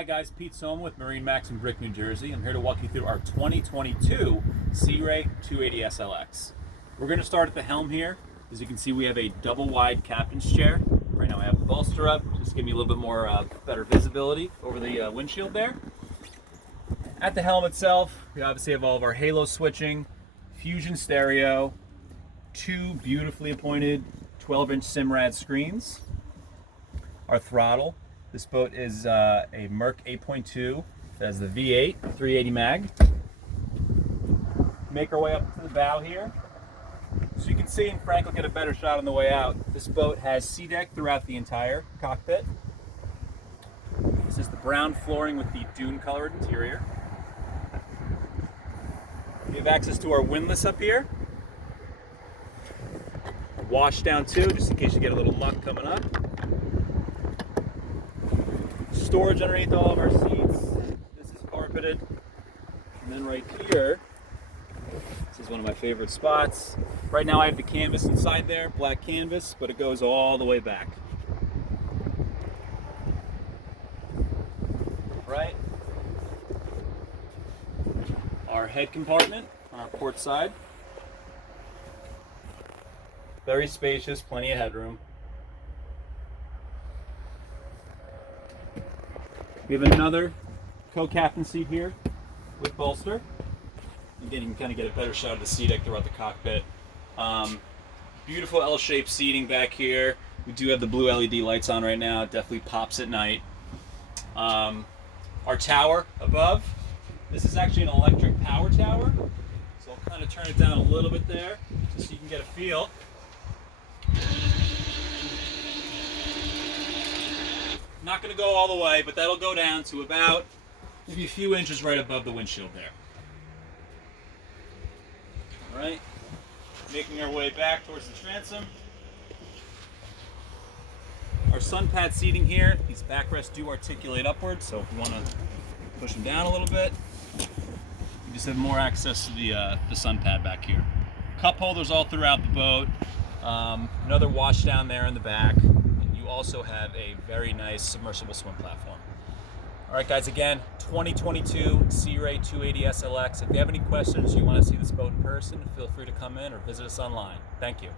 Hi guys, Pete Sohm with MarineMax Brick, New Jersey. I'm here to walk you through our 2022 Sea Ray 280 SLX. We're going to start at the helm here. As you can see, we have a double wide captain's chair. Right now I have the bolster up, just to give me a little bit more better visibility over the windshield there. At the helm itself, we obviously have all of our halo switching, Fusion stereo, two beautifully appointed 12-inch Simrad screens, our throttle. This boat is a Merc 8.2 that has the V8 380 mag. Make our way up to the bow here. So you can see, and Frank will get a better shot on the way out, this boat has SeaDeck throughout the entire cockpit. This is the brown flooring with the dune colored interior. We have access to our windlass up here. Wash down too, just in case you get a little muck coming up. Storage underneath all of our seats. This is carpeted. And then right here, this is one of my favorite spots. Right now I have the canvas inside there, black canvas, but it goes all the way back. Right. Our head compartment on our port side. Very spacious, plenty of headroom. We have another co-captain seat here with bolster. Again, you can kind of get a better shot of the SeaDeck throughout the cockpit. Beautiful L-shaped seating back here. We do have the blue LED lights on right now. It definitely pops at night. Our tower above. This is actually an electric power tower. So I'll kind of turn it down a little bit there just so you can get a feel. Not going to go all the way, but that'll go down to about maybe a few inches right above the windshield there. All right, making our way back towards the transom. Our sun pad seating here, these backrests do articulate upwards, so if you want to push them down a little bit, you just have more access to the sun pad back here. Cup holders all throughout the boat. Another wash down there in the back. Also have a very nice submersible swim platform. All right, guys, again, 2022 Sea Ray 280 SLX. If you have any questions, you want to see this boat in person, feel free to come in or visit us online. Thank you.